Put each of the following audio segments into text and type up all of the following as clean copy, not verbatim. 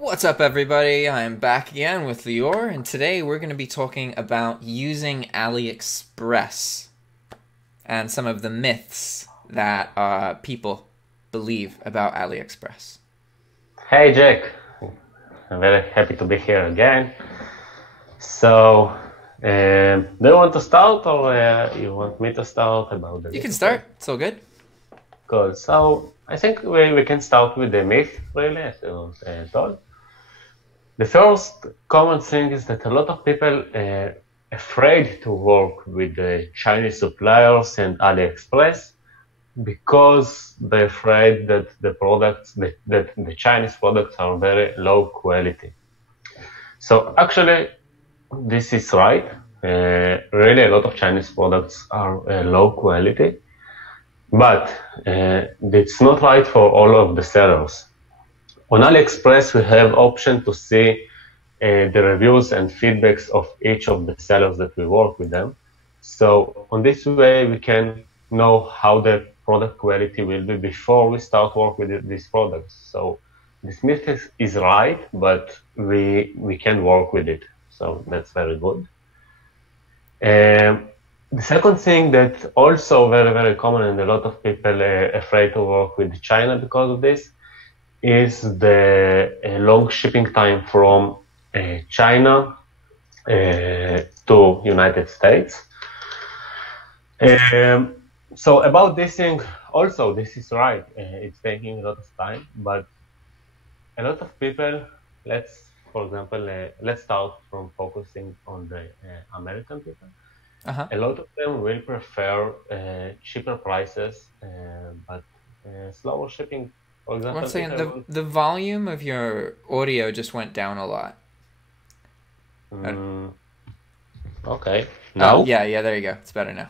What's up, everybody? I'm back again with Lior, and today we're going to be talking about using AliExpress and some of the myths that people believe about AliExpress. Hey Jack, I'm very happy to be here again. So, do you want to start or you want me to start about the You can start. It's all good. Cool. So, I think we can start with the myth, really, as you told. The first common thing is that a lot of people are afraid to work with the Chinese suppliers and AliExpress because they're afraid that the products, that the Chinese products are very low quality. So actually, this is right. Really, a lot of Chinese products are low quality, but it's not right for all of the sellers. On AliExpress, we have option to see the reviews and feedbacks of each of the sellers that we work with them. So on this way, we can know how the product quality will be before we start work with these products. So this myth is right, but we can work with it. So that's very good. The second thing that also very, very common and a lot of people are afraid to work with China because of this is the long shipping time from China to United States. So about this thing, also this is right. It's taking a lot of time, but a lot of people, for example, let's start from focusing on the American people. A lot of them will prefer cheaper prices, but slower shipping. For example, One second, the volume of your audio just went down a lot. Okay. Now? Yeah, there you go. It's better now.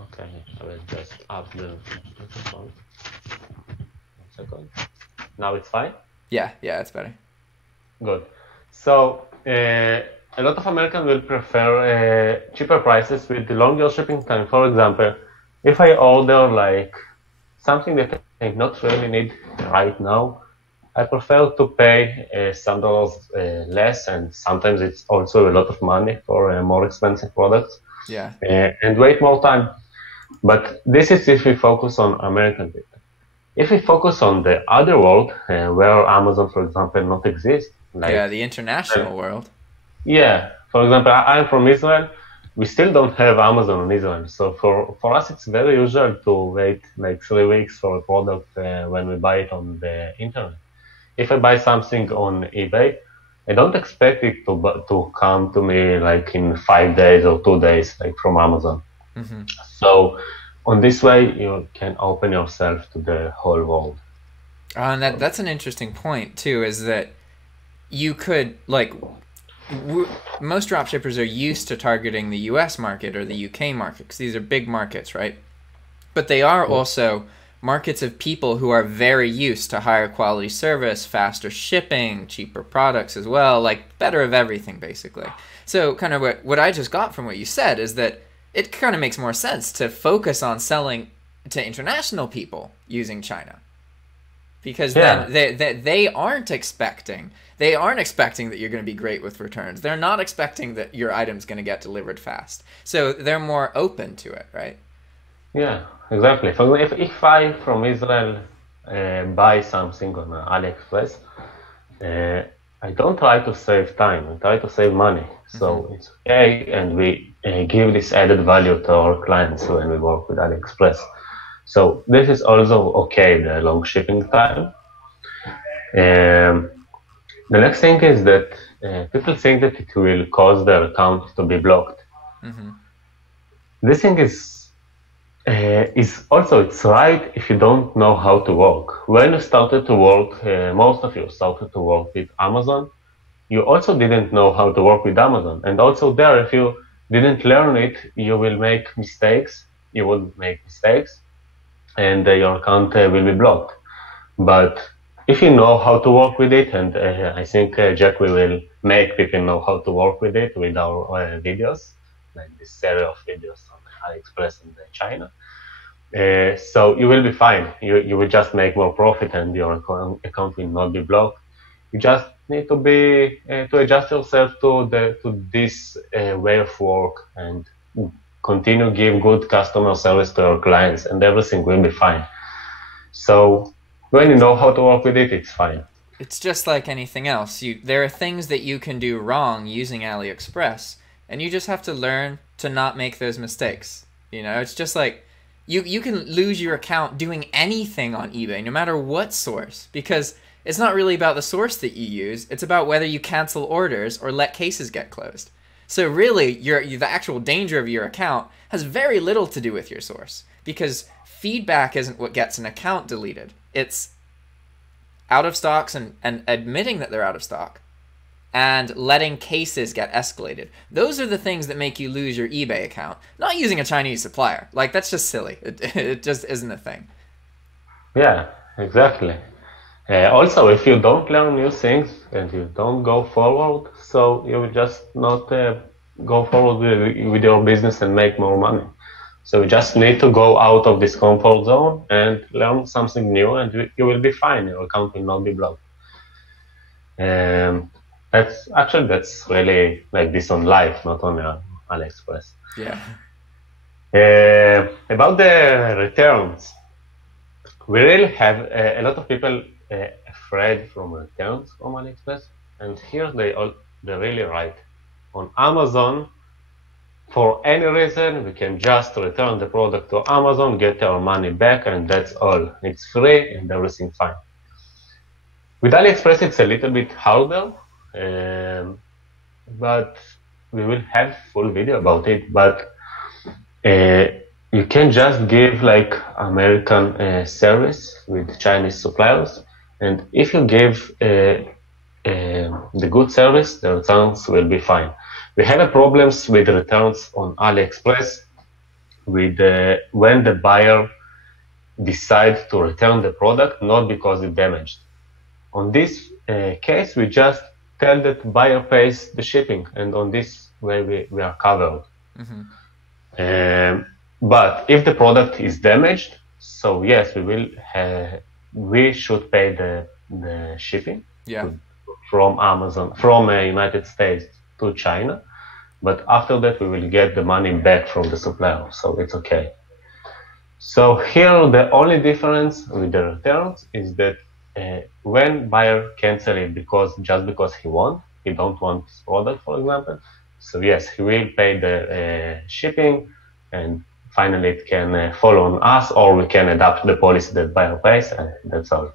Okay, I will just up the microphone. 1 second. Now it's fine? Yeah, it's better. Good. So, a lot of Americans will prefer cheaper prices with the longer shipping time. For example, if I order like something that I not really need right now, I prefer to pay some dollars less, and sometimes it's also a lot of money for more expensive products. Yeah. And wait more time. But this is if we focus on American people. If we focus on the other world, where Amazon, for example, not exists. Like, the international world. Yeah. For example, I'm from Israel. We still don't have Amazon in Israel. So for us, it's very usual to wait like 3 weeks for a product when we buy it on the internet. If I buy something on eBay, I don't expect it to come to me like in 5 days or 2 days, like from Amazon. Mm-hmm. So on this way, you can open yourself to the whole world. And that's an interesting point too, is that you could, like, most dropshippers are used to targeting the US market or the UK market because these are big markets, right? But they are also markets of people who are very used to higher quality service, faster shipping, cheaper products as well, like better of everything, basically. So kind of what I just got from what you said is that it kind of makes more sense to focus on selling to international people using China. Because then they aren't expecting that you're going to be great with returns. They're not expecting that your item's going to get delivered fast. So they're more open to it, right? Yeah, exactly. So if I from Israel buy something on AliExpress, I don't try to save time. I try to save money. So it's okay, and we give this added value to our clients when we work with AliExpress. So this is also okay, the long shipping time. The next thing is that people think that it will cause their account to be blocked. This thing is also, it's right if you don't know how to work. When you started to work, most of you started to work with Amazon, you also didn't know how to work with Amazon. And also there, if you didn't learn it, you will make mistakes. And your account will be blocked. But if you know how to work with it, and I think Jack, we will make people know how to work with it with our videos, like this series of videos on AliExpress and China. So you will be fine. You will just make more profit, and your account will not be blocked. You just need to be to adjust yourself to this way of work and continue give good customer service to your clients, and everything will be fine. So when you know how to work with it, it's fine. It's just like anything else. There are things that you can do wrong using AliExpress, and you just have to learn to not make those mistakes. You know, it's just like you can lose your account doing anything on eBay, no matter what source, because it's not really about the source that you use. It's about whether you cancel orders or let cases get closed. So really, the actual danger of your account has very little to do with your source, because feedback isn't what gets an account deleted. It's out of stocks and admitting that they're out of stock and letting cases get escalated. Those are the things that make you lose your eBay account, not using a Chinese supplier. Like, that's just silly. It just isn't a thing. Yeah, exactly. Also, if you don't learn new things and you don't go forward, so you will just not go forward with your business and make more money. So you just need to go out of this comfort zone and learn something new, and you will be fine. Your account will not be blocked. That's really like this on life, not on AliExpress. Yeah. About the returns, we really have a lot of people afraid from returns from AliExpress, and here they're really right. On Amazon, for any reason, we can just return the product to Amazon, get our money back, and that's all. It's free and everything fine. With AliExpress, it's a little bit harder, but we will have full video about it. But you can just give like American service with Chinese suppliers, and if you give the good service, the returns will be fine. We have problems with returns on AliExpress with when the buyer decides to return the product, not because it's damaged. On this case, we just tell that buyer pays the shipping, and on this way we are covered. Mm-hmm. But if the product is damaged, so yes, we should pay the shipping from Amazon, from United States to China. But after that, we will get the money back from the supplier, so it's okay. So here, the only difference with the returns is that when buyer cancel it just because he don't want this product, for example. So yes, he will pay the shipping, and finally it can fall on us, or we can adapt the policy that buyer pays, and that's all.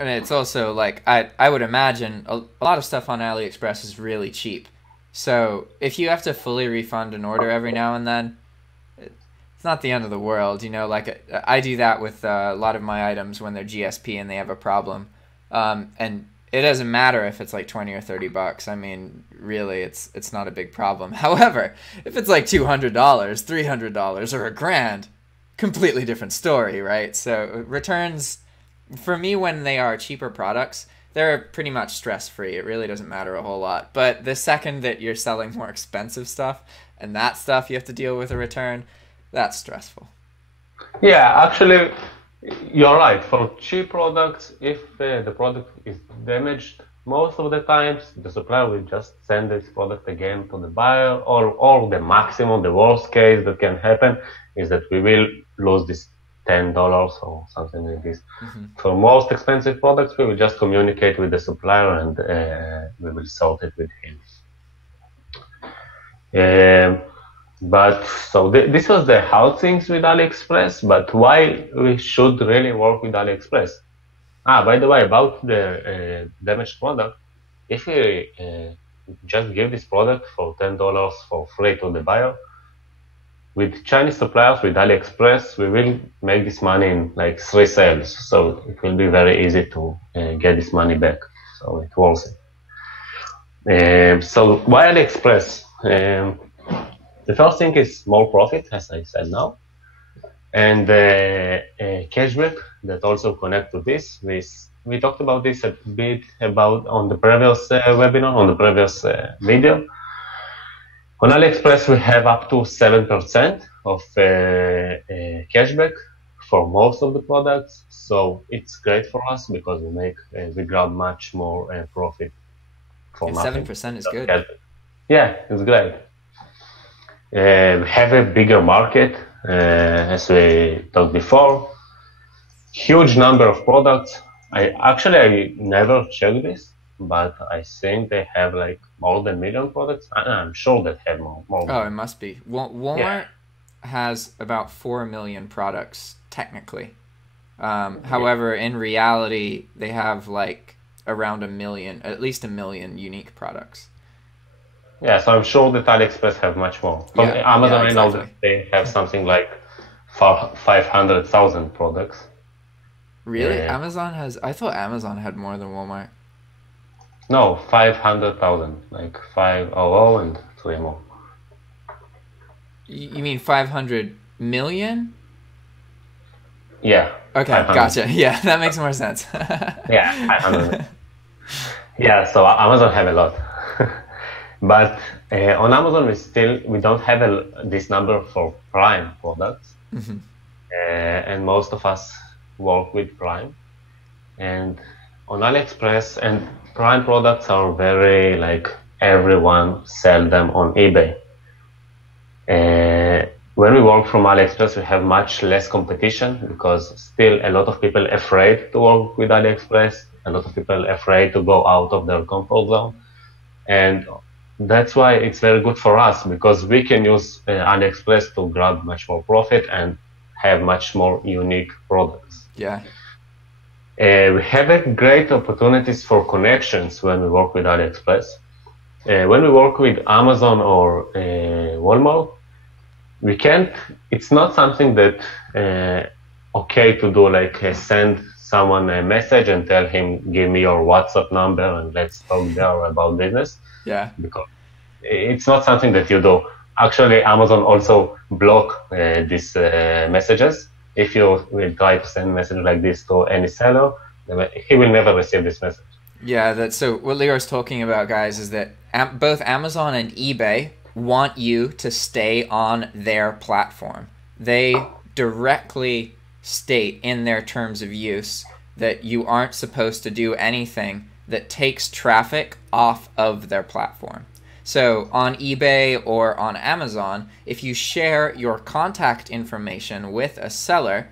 And it's also like, I would imagine a lot of stuff on AliExpress is really cheap. So if you have to fully refund an order every now and then, it's not the end of the world. You know, like I do that with a lot of my items when they're GSP and they have a problem. And it doesn't matter if it's like 20 or 30 bucks. I mean, really, it's not a big problem. However, if it's like $200, $300, or $1,000, completely different story, right? So returns, for me, when they are cheaper products, they're pretty much stress-free. It really doesn't matter a whole lot. But the second that you're selling more expensive stuff, and that stuff you have to deal with a return, that's stressful. Yeah, actually, you're right. For cheap products, if the product is damaged, most of the times the supplier will just send this product again to the buyer, or the maximum, the worst case that can happen is that we will lose this $10 or something like this. Mm-hmm. For most expensive products, we will just communicate with the supplier, and we will sort it with him. But so this was the hard things with AliExpress. But why we should really work with AliExpress? By the way, about the damaged product, if we just give this product for $10 for free to the buyer, with Chinese suppliers, with AliExpress, we will make this money in like 3 sales. So it will be very easy to get this money back. So it worth it. So why AliExpress? The first thing is more profit, as I said now. And cashback that also connect to this. We talked about this a bit on the previous webinar, on the previous video. On AliExpress, we have up to 7% of cashback for most of the products. So it's great for us because we grab much more profit for nothing. 7% is good. Yeah, it's great. We have a bigger market, as we talked before. Huge number of products. I never checked this, but I think they have like more than 1 million products. I'm sure they have more. Oh, it must be. Walmart has about 4 million products technically. However, in reality, they have like around 1 million, at least 1 million unique products. Yeah, so I'm sure that AliExpress have much more. From Amazon, exactly. I know that they have something like 500,000 products. Really? Amazon has... I thought Amazon had more than Walmart. No, 500,000. Like 500 and 3 more. You mean 500 million? Yeah. Okay, 500. Gotcha. Yeah, that makes more sense. Yeah, 500. Yeah, so Amazon have a lot. But on Amazon, we don't have this number for Prime products. Mm-hmm. And most of us work with Prime. And on AliExpress, and Prime products are very, like, everyone sell them on eBay. When we work from AliExpress, we have much less competition because still a lot of people afraid to work with AliExpress. A lot of people afraid to go out of their comfort zone. And that's why it's very good for us because we can use AliExpress to grab much more profit and have much more unique products. Yeah. We have great opportunities for connections when we work with AliExpress. When we work with Amazon or Walmart, it's not something that okay to do, like send someone a message and tell him, give me your WhatsApp number and let's talk there about business. Yeah. Because it's not something that you do. Actually, Amazon also block these messages. If you will try to send a message like this to any seller, he will never receive this message. Yeah, so what Leroy's talking about, guys, is that both Amazon and eBay want you to stay on their platform. They directly state in their terms of use that you aren't supposed to do anything that takes traffic off of their platform. So on eBay or on Amazon, if you share your contact information with a seller,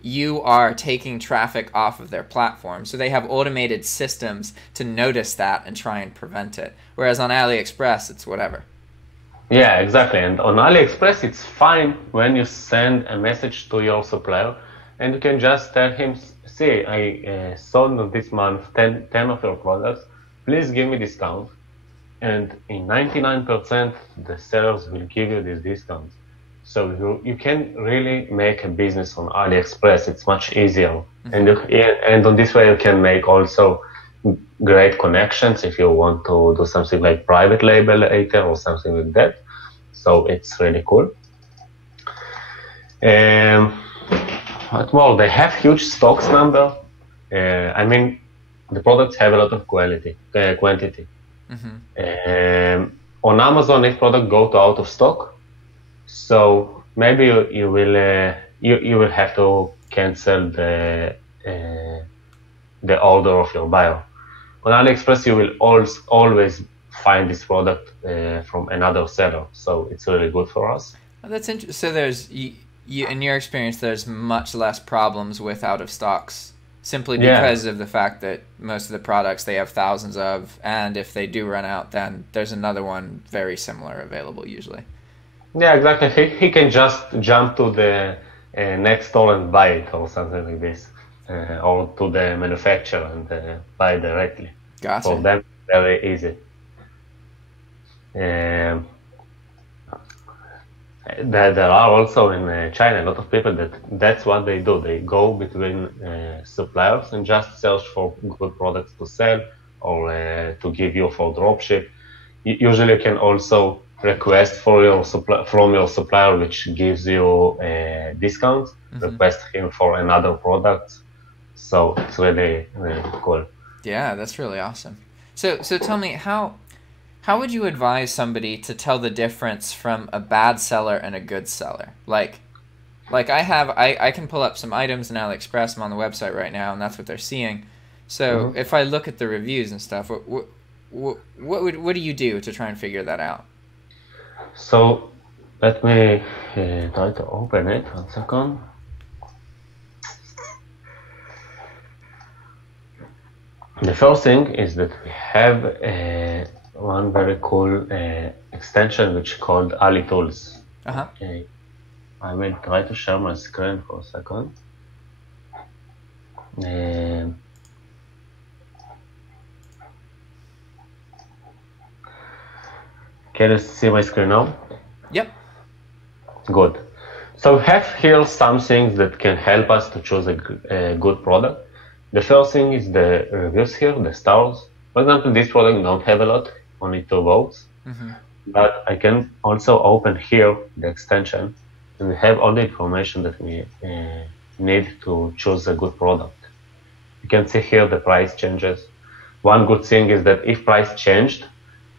you are taking traffic off of their platform. So they have automated systems to notice that and try and prevent it. Whereas on AliExpress, it's whatever. Yeah, exactly. And on AliExpress, it's fine when you send a message to your supplier and you can just tell him, see, I sold this month 10 of your products. Please give me discount. And in 99%, the sellers will give you this discount. So you can really make a business on AliExpress. It's much easier. Mm-hmm. And on this way, you can make also great connections if you want to do something like private label later or something like that. So it's really cool. What more? They have huge stocks number. I mean, the products have a lot of quantity. Mm-hmm. On Amazon, if product go to out of stock, so maybe you will have to cancel the order of your buyer. On AliExpress, you will always find this product from another seller, so it's really good for us. Oh, that's interesting. So there's, in your experience, there's much less problems with out of stocks, simply because of the fact that most of the products they have thousands of, and if they do run out, then there's another one very similar available usually. Yeah, exactly. He can just jump to the next store and buy it or something like this. Or to the manufacturer and buy directly. Gotcha. For them, very easy. There are also in China a lot of people that's what they do. They go between suppliers and just search for good products to sell or to give you for dropship. Usually, you can also request from your supplier, which gives you a discount. Mm-hmm. Request him for another product. So it's really, really cool. Yeah, that's really awesome. So tell me, how would you advise somebody to tell the difference from a bad seller and a good seller? Like, Like I can pull up some items in AliExpress. I'm on the website right now, and that's what they're seeing. So if I look at the reviews and stuff, what do you do to try and figure that out? So let me try to open it. 1 second. The first thing is that we have one very cool extension which is called AliTools. I will try to share my screen for a second. Can you see my screen now? Yep. Good. So we have here some things that can help us to choose a good product. The first thing is the reviews here, the stars. For example, this product don't have a lot, only 2 votes. But I can also open here the extension, and we have all the information that we need to choose a good product. You can see here the price changes. One good thing is that if price changed,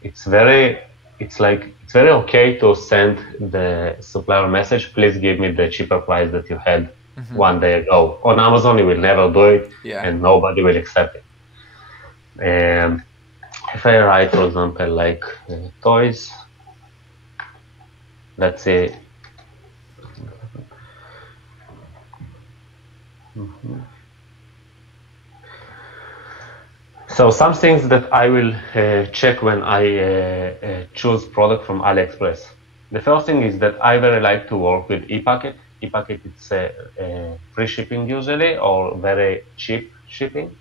it's very okay to send the supplier message, please give me the cheaper price that you had 1 day ago. On Amazon, you will never do it, and nobody will accept it. If I write, for example, like toys, let's say, so some things that I will check when I choose product from AliExpress. The first thing is that I very like to work with ePacket. ePacket it's free shipping usually, or very cheap shipping.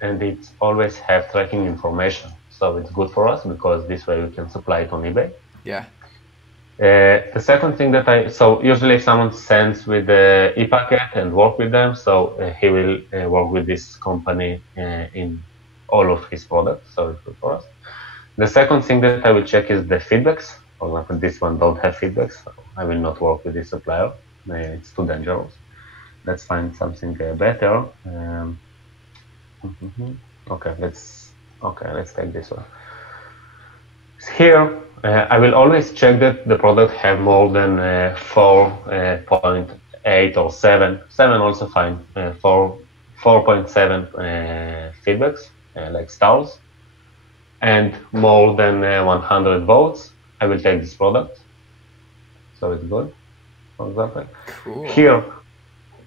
And it always have tracking information. So it's good for us because this way we can supply it on eBay. The second thing that so usually if someone sends with the ePacket and work with them, so he will work with this company in all of his products, so it's good for us. The second thing that I will check is the feedbacks. For example, this one don't have feedbacks, so I will not work with this supplier. It's too dangerous. Let's find something better. Okay, let's take this one. Here, I will always check that the product have more than 4.8 or 7. 7 also fine. 4.7 feedbacks, like stars, and more than 100 votes. I will take this product. So it's good, for example. Cool. Here,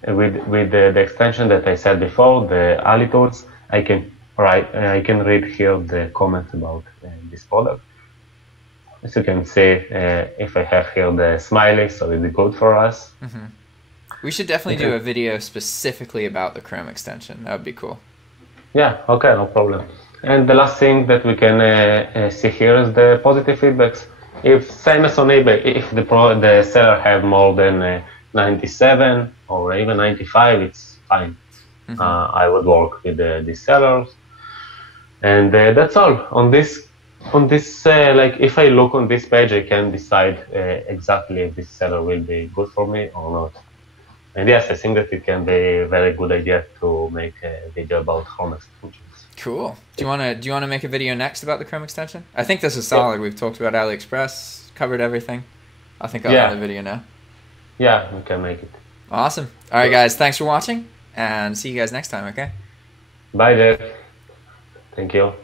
with the extension that I said before, the AliTools, I can read here the comments about this product. As you can see, if I have here the smiley, so it's good for us. We should definitely do a video specifically about the Chrome extension. That would be cool. Yeah, okay, no problem. And the last thing that we can see here is the positive feedbacks. If same as on eBay, if the seller have more than 97 or even 95, it's fine. I would work with these sellers, and that's all. On this, like if I look on this page, I can decide exactly if this seller will be good for me or not. And yes, I think that it can be a very good idea to make a video about Chrome extensions. Cool. Do you want to make a video next about the Chrome extension? I think this is solid. We've talked about AliExpress, covered everything. I think I'll end the video now. Yeah, we can make it. Awesome. All right, guys. Thanks for watching, and see you guys next time, okay? Bye, Jeff. Thank you.